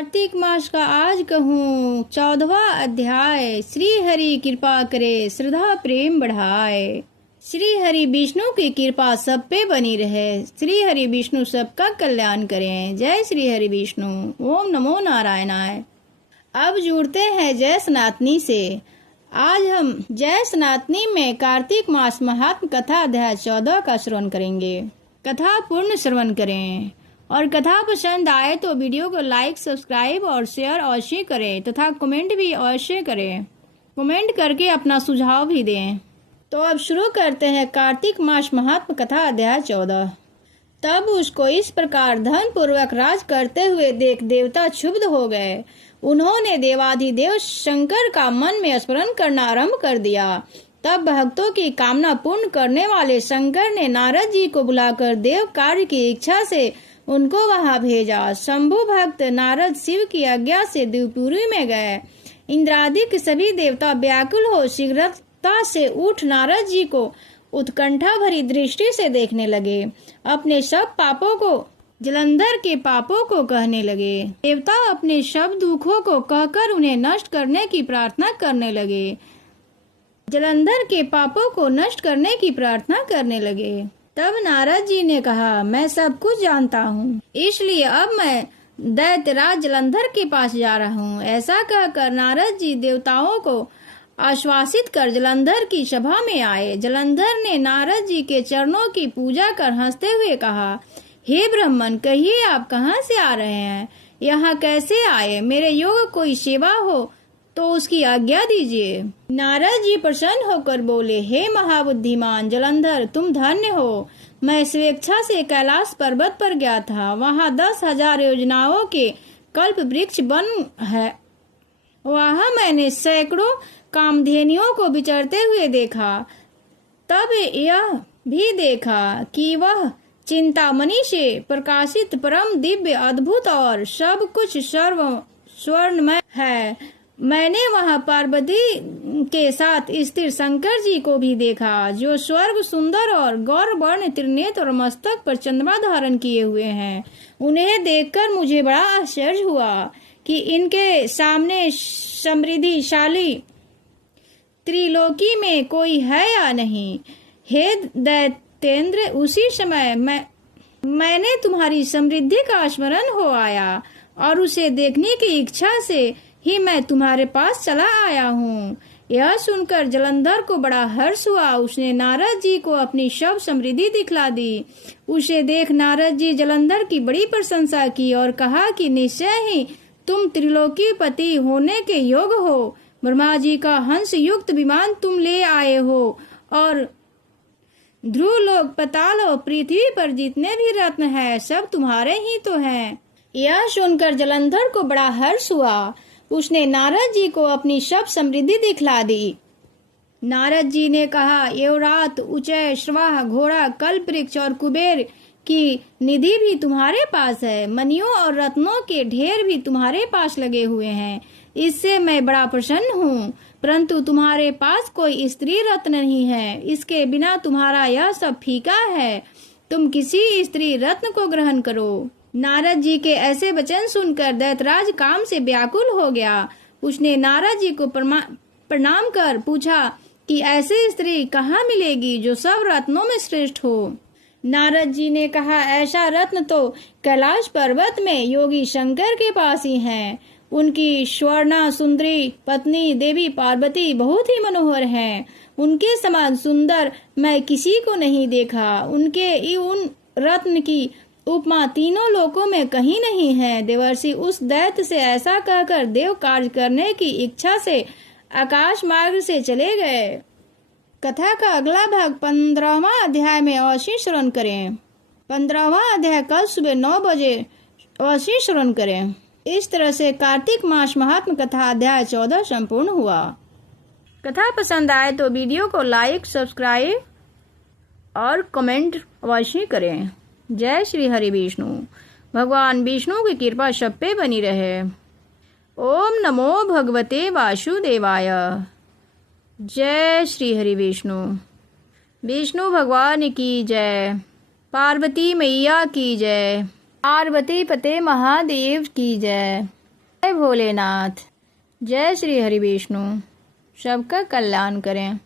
कार्तिक मास का आज कहूँ 14वां अध्याय। श्री हरि कृपा करे श्रद्धा प्रेम बढ़ाए। श्री हरि विष्णु की कृपा सब पे बनी रहे। श्री हरि विष्णु सबका कल्याण करें। जय श्री हरि विष्णु। ओम नमो नारायणाय। अब जुड़ते हैं जय सनातनी से। आज हम जय सनातनी में कार्तिक मास महात्म कथा अध्याय 14 का श्रवण करेंगे। कथा पूर्ण श्रवण करें और कथा पसंद आए तो वीडियो को लाइक, सब्सक्राइब और शेयर अवश्य करें तथा कमेंट भी अवश्य करें। कमेंट करके अपना सुझाव भी दें। तो अब शुरू करते हैं कार्तिक मास महात्म कथा अध्याय 14। तब उसको इस प्रकार धन पूर्वक राज करते हुए देख देवता क्षुब्ध हो गए। उन्होंने देवाधिदेव शंकर का मन में स्मरण करना आरंभ कर दिया। तब भक्तों की कामना पूर्ण करने वाले शंकर ने नारद जी को बुलाकर देव कार्य की इच्छा से उनको वहां भेजा। शंभु भक्त नारद शिव की आज्ञा से दिवपुरी में गए। इंद्रादिक सभी देवता व्याकुल हो शीघ्रता से उठ नारद जी को उत्कंठा भरी दृष्टि से देखने लगे। अपने सब पापों को जलंधर के पापों को कहने लगे। देवता अपने सब दुखों को कहकर उन्हें नष्ट करने की प्रार्थना करने लगे। जलंधर के पापों को नष्ट करने की प्रार्थना करने लगे। तब नारद जी ने कहा, मैं सब कुछ जानता हूँ, इसलिए अब मैं दैत्यराज जलंधर के पास जा रहा हूँ। ऐसा कहकर नारद जी देवताओं को आश्वासित कर जलंधर की सभा में आए। जलंधर ने नारद जी के चरणों की पूजा कर हंसते हुए कहा, हे ब्राह्मण, कहिए आप कहाँ से आ रहे हैं? यहाँ कैसे आए? मेरे योग कोई सेवा हो तो उसकी आज्ञा दीजिए। नारद जी प्रसन्न होकर बोले, हे महाबुद्धिमान जलंधर, तुम धन्य हो। मैं स्वेच्छा से कैलाश पर्वत पर गया था। वहाँ 10,000 योजनाओं के कल्प वृक्ष वन है। वहाँ मैंने सैकड़ों कामधेनुओं को विचरते हुए देखा। तब यह भी देखा कि वह चिंतामणि से प्रकाशित परम दिव्य अद्भुत और सब कुछ सर्व स्वर्णमय है। मैंने वहां पार्वती के साथ स्थिर शंकर जी को भी देखा, जो स्वर्ग सुंदर और गौर वर्ण त्रिनेत्र और मस्तक पर चंद्रमा धारण किए हुए हैं। उन्हें देखकर मुझे बड़ा आश्चर्य हुआ कि इनके सामने समृद्धिशाली त्रिलोकी में कोई है या नहीं। हे दैत्येंद्र, उसी समय मैंने तुम्हारी समृद्धि का स्मरण हो आया और उसे देखने की इच्छा से ही मैं तुम्हारे पास चला आया हूँ। यह सुनकर जलंधर को बड़ा हर्ष हुआ। उसने नारद जी को अपनी सब समृद्धि दिखला दी। उसे देख नारद जी जलंधर की बड़ी प्रशंसा की और कहा कि निश्चय ही तुम त्रिलोकीपति होने के योग हो। ब्रह्मा जी का हंस युक्त विमान तुम ले आए हो और ध्रुवलोक, पाताल और पृथ्वी पर जितने भी रत्न है सब तुम्हारे ही तो हैं। यह सुनकर जलंधर को बड़ा हर्ष हुआ। उसने नारद जी को अपनी सब समृद्धि दिखला दी। नारद जी ने कहा, युवरात, उचय, श्रवाह, घोड़ा, कल्प वृक्ष और कुबेर की निधि भी तुम्हारे पास है। मनियों और रत्नों के ढेर भी तुम्हारे पास लगे हुए हैं। इससे मैं बड़ा प्रसन्न हूँ, परंतु तुम्हारे पास कोई स्त्री रत्न नहीं है। इसके बिना तुम्हारा यह सब फीका है। तुम किसी स्त्री रत्न को ग्रहण करो। नारद जी के ऐसे वचन सुनकर दैत्यराज काम से व्याकुल हो गया। उसने नारद जी को प्रणाम कर पूछा कि ऐसी स्त्री कहाँ मिलेगी जो सब रत्नों में श्रेष्ठ हो। नारद जी ने कहा, ऐसा रत्न तो कैलाश पर्वत में योगी शंकर के पास ही है। उनकी स्वर्णा सुंदरी पत्नी देवी पार्वती बहुत ही मनोहर है। उनके समान सुंदर मैं किसी को नहीं देखा। उनके उन रत्न की उपमा तीनों लोकों में कहीं नहीं है। देवर्षि उस दैत्य से ऐसा कहकर देव कार्य करने की इच्छा से आकाश मार्ग से चले गए। कथा का अगला भाग 15वां अध्याय में अवश्य श्रवण करें। 15वां अध्याय कल सुबह 9 बजे अवश्य श्रवण करें। इस तरह से कार्तिक मास महात्म कथा अध्याय 14 संपूर्ण हुआ। कथा पसंद आए तो वीडियो को लाइक, सब्सक्राइब और कमेंट अवश्य करें। जय श्री हरि विष्णु। भगवान विष्णु की कृपा सब पे बनी रहे। ओम नमो भगवते वासुदेवाय। जय श्री हरि विष्णु। विष्णु भगवान की जय। पार्वती मैया की जय। पार्वती पते महादेव की जय। जय भोलेनाथ। जय श्री हरि विष्णु। सबका कल्याण करें।